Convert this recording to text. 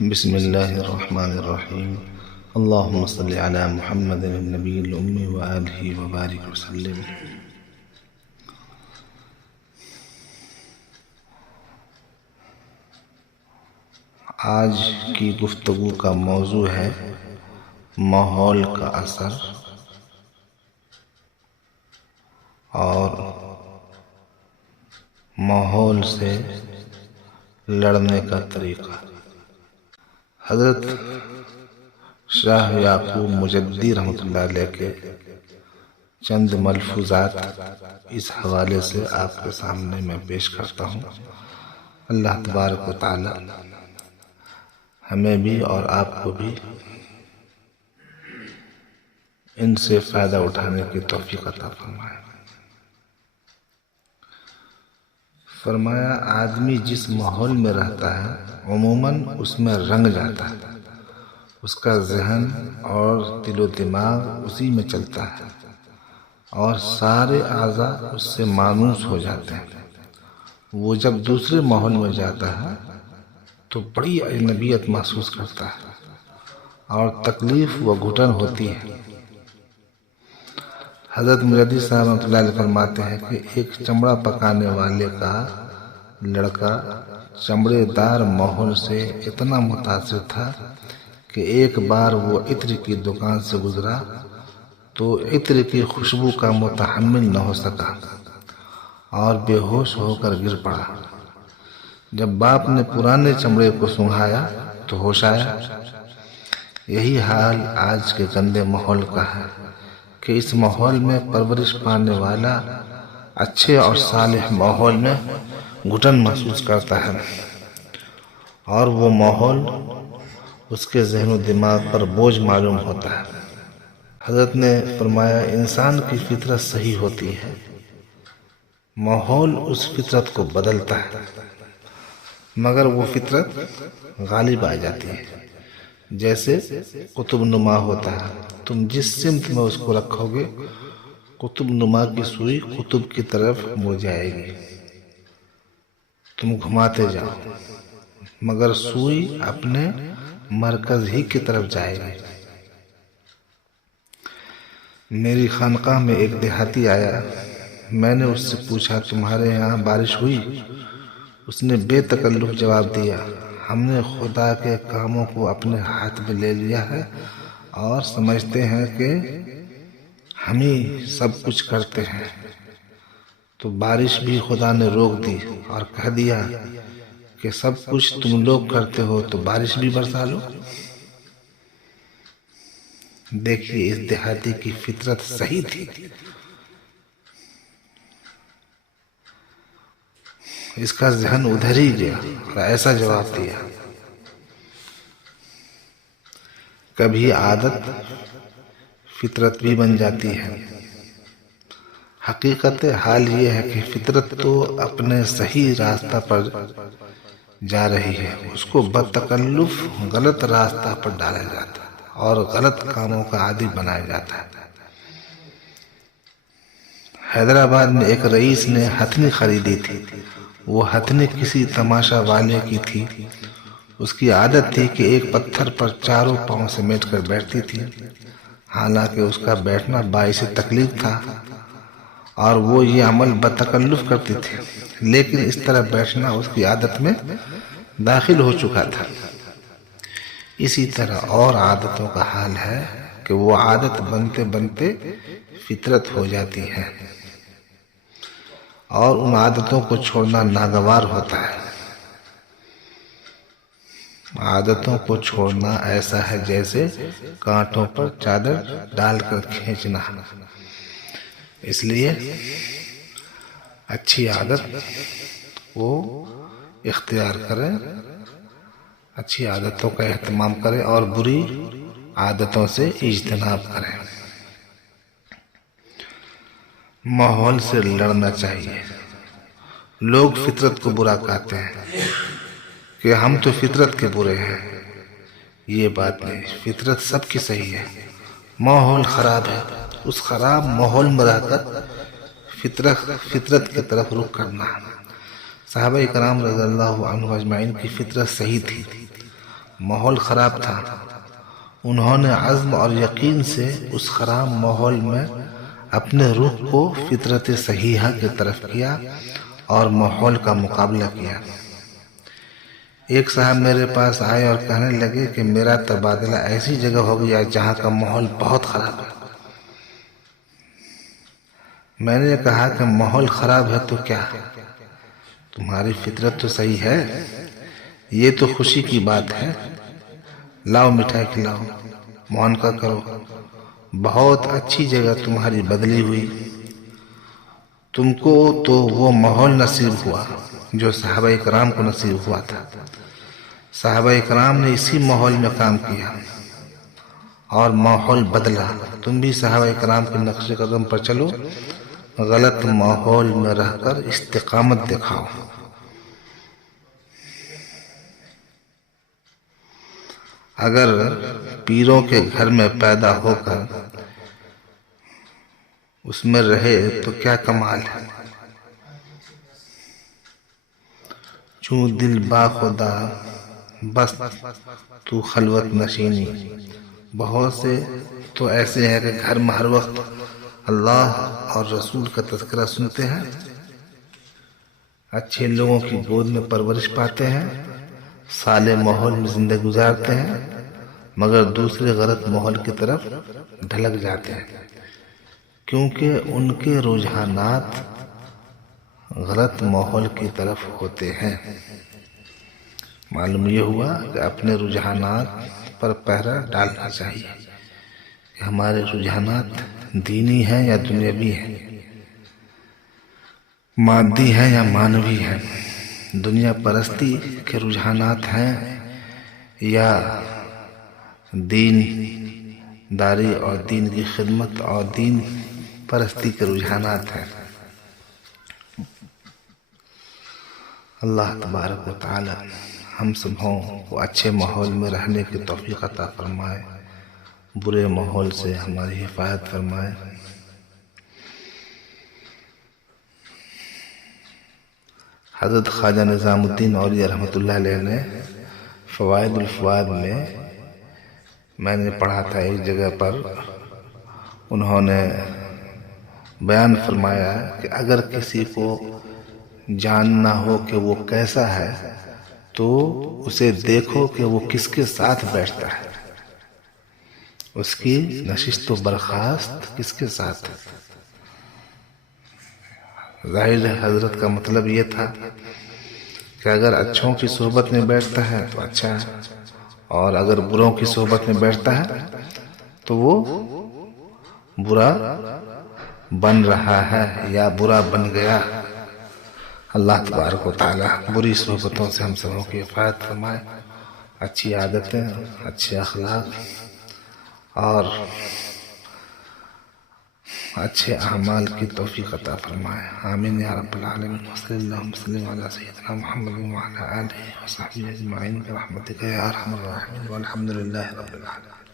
بسم اللہ الرحمن الرحیم اللہم صلی علی محمد النبی الأمی وآلہ وبارک وسلم۔ آج کی گفتگو کا موضوع ہے ماحول کا اثر اور ماحول سے لڑنے کا طریقہ۔ حضرت شاہ یعقوب مجدی رحمۃ اللہ علیہ کے چند ملفوظات اس حوالے سے آپ کے سامنے میں پیش کرتا ہوں۔ اللہ تبارک و تعالی ہمیں بھی اور آپ کو بھی ان سے فائدہ اٹھانے کی توفیق عطا فرمائے۔ فرمایا آدمی جس ماحول میں رہتا ہے عموماً اس میں رنگ جاتا ہے، اس کا ذہن اور دل و دماغ اسی میں چلتا ہے اور سارے اعضاء اس سے مانوس ہو جاتے ہیں۔ وہ جب دوسرے ماحول میں جاتا ہے تو بڑی اجنبیت محسوس کرتا ہے اور تکلیف و گھٹن ہوتی ہے۔ حضرت مجدی صاحب رحمۃ اللہ علیہ فرماتے ہیں کہ ایک چمڑا پکانے والے کا لڑکا چمڑے دار ماحول سے اتنا متاثر تھا کہ ایک بار وہ عطر کی دکان سے گزرا تو عطر کی خوشبو کا متحمل نہ ہو سکا اور بے ہوش ہو کر گر پڑا۔ جب باپ نے پرانے چمڑے کو سنگھایا تو ہوش آیا۔ یہی حال آج کے گندے ماحول کا ہے کہ اس ماحول میں پرورش پانے والا اچھے اور صالح ماحول میں گھٹن محسوس کرتا ہے اور وہ ماحول اس کے ذہن و دماغ پر بوجھ معلوم ہوتا ہے۔ حضرت نے فرمایا انسان کی فطرت صحیح ہوتی ہے، ماحول اس فطرت کو بدلتا ہے، مگر وہ فطرت غالب آ جاتی ہے۔ جیسے قطب نما ہوتا ہے، تم جس سمت میں اس کو رکھو گے قطب نما کی سوئی قطب کی طرف مڑ جائے گی۔ تم گھماتے جاؤ مگر سوئی اپنے مرکز ہی کی طرف جائے گی۔ میری خانقاہ میں ایک دیہاتی آیا، میں نے اس سے پوچھا تمہارے یہاں بارش ہوئی؟ اس نے بے تکلف جواب دیا، ہم نے خدا کے کاموں کو اپنے ہاتھ میں لے لیا ہے اور سمجھتے ہیں کہ ہم ہی سب کچھ کرتے ہیں، تو بارش بھی خدا نے روک دی اور کہہ دیا کہ سب کچھ تم لوگ کرتے ہو تو بارش بھی برسا لو۔ دیکھیے اس دیہاتی کی فطرت صحیح تھی، اس کا ذہن ادھر ہی گیا اور ایسا جواب دیا۔ کبھی عادت فطرت بھی بن جاتی ہے۔ حقیقت حال یہ ہے کہ فطرت تو اپنے صحیح راستہ پر جا رہی ہے، اس کو بدتکلف غلط راستہ پر ڈالا جاتا ہے اور غلط کاموں کا عادی بنایا جاتا ہے۔ حیدرآباد میں ایک رئیس نے ہتھنی خریدی تھی۔ وہ ہتھنی کسی تماشا والے کی تھی۔ اس کی عادت تھی کہ ایک پتھر پر چاروں پاؤں سمیٹ کر بیٹھتی تھی، حالانکہ اس کا بیٹھنا باعث تکلیف تھا اور وہ یہ عمل بدتکلف کرتی تھی، لیکن اس طرح بیٹھنا اس کی عادت میں داخل ہو چکا تھا۔ اسی طرح اور عادتوں کا حال ہے کہ وہ عادت بنتے بنتے فطرت ہو جاتی ہے اور ان عادتوں کو چھوڑنا ناگوار ہوتا ہے۔ عادتوں کو چھوڑنا ایسا ہے جیسے کانٹوں پر چادر ڈال کر کھینچنا۔ اس لیے اچھی عادت کو اختیار کریں، اچھی عادتوں کا اہتمام کریں اور بری عادتوں سے اجتناب کریں۔ ماحول سے لڑنا چاہیے۔ لوگ فطرت کو برا کہتے ہیں کہ ہم تو فطرت کے برے ہیں۔ یہ بات نہیں، فطرت سب کی صحیح ہے، ماحول خراب ہے، اس خراب ماحول میں رہ کر فطرت کی طرف رخ کرنا۔ صحابہ کرام رضی اللہ عنہ اجمعین کی فطرت صحیح تھی ماحول خراب تھا، انہوں نے عزم اور یقین سے اس خراب ماحول میں اپنے روح کو فطرت صحیحہ کی طرف کیا اور ماحول کا مقابلہ کیا۔ ایک صاحب میرے پاس آئے اور کہنے لگے کہ میرا تبادلہ ایسی جگہ ہو گیا جہاں کا ماحول بہت خراب ہے۔ میں نے کہا کہ ماحول خراب ہے تو کیا، تمہاری فطرت تو صحیح ہے، یہ تو خوشی کی بات ہے، لاؤ مٹھائی کھلاؤ، معانقہ کرو، بہت اچھی جگہ تمہاری بدلی ہوئی۔ تم کو تو وہ ماحول نصیب ہوا جو صحابہ کرام کو نصیب ہوا تھا۔ صحابہ کرام نے اسی ماحول میں کام کیا اور ماحول بدلا۔ تم بھی صحابہ کرام کے نقش قدم پر چلو، غلط ماحول میں رہ کر استقامت دکھاؤ۔ اگر پیروں کے گھر میں پیدا ہو کر اس میں رہے تو کیا کمال ہے۔ چوں دل با خدا بس تو خلوت نشینی، بہت سے تو ایسے ہیں کہ گھر میں ہر وقت اللہ اور رسول کا تذکرہ سنتے ہیں، اچھے لوگوں کی گود میں پرورش پاتے ہیں، صالح ماحول میں زندگی گزارتے ہیں، مگر دوسرے غلط ماحول کی طرف ڈھلک جاتے ہیں کیونکہ ان کے رجحانات غلط ماحول کی طرف ہوتے ہیں۔ معلوم یہ ہوا کہ اپنے رجحانات پر پہرا ڈالنا چاہیے کہ ہمارے رجحانات دینی ہیں یا دنیاوی ہیں، مادی ہیں یا معنوی ہیں، دنیا پرستی کے رجحانات ہیں یا دین داری اور دین کی خدمت اور دین پرستی کے رجحانات ہیں۔ اللہ تبارک و تعالی ہم سبوں کو اچھے ماحول میں رہنے کی توفیق عطا فرمائے، برے ماحول سے ہماری حفاظت فرمائے۔ حضرت خواجہ نظام الدین اولیاء رحمۃ اللہ علیہ نے فوائد الفوائد میں نے پڑھا تھا ایک جگہ پر، انہوں نے بیان فرمایا کہ اگر کسی کو جاننا ہو کہ وہ کیسا ہے تو اسے دیکھو کہ وہ کس کے ساتھ بیٹھتا ہے، اس کی نشست و برخاست کس کے ساتھ ہے۔ ظاہر حضرت کا مطلب یہ تھا کہ اگر اچھوں کی صحبت میں بیٹھتا ہے تو اچھا ہے، اور اگر بروں کی صحبت میں بیٹھتا ہے تو وہ برا بن رہا ہے یا برا بن گیا۔ اللہ تبارک و تعالی بری صحبتوں سے ہم سبوں کی حفاظت فرمائے، اچھی عادتیں، اچھے اخلاق اور اچھے اعمال کی توفیق عطا فرمائے، آمین یا رب العالمین۔ صلی اللہ وسلم علی سیدنا محمد وعلی آلہ وصحبہ اجمعین برحمتک یا ارحم الراحمین، والحمد للہ رب العالمین۔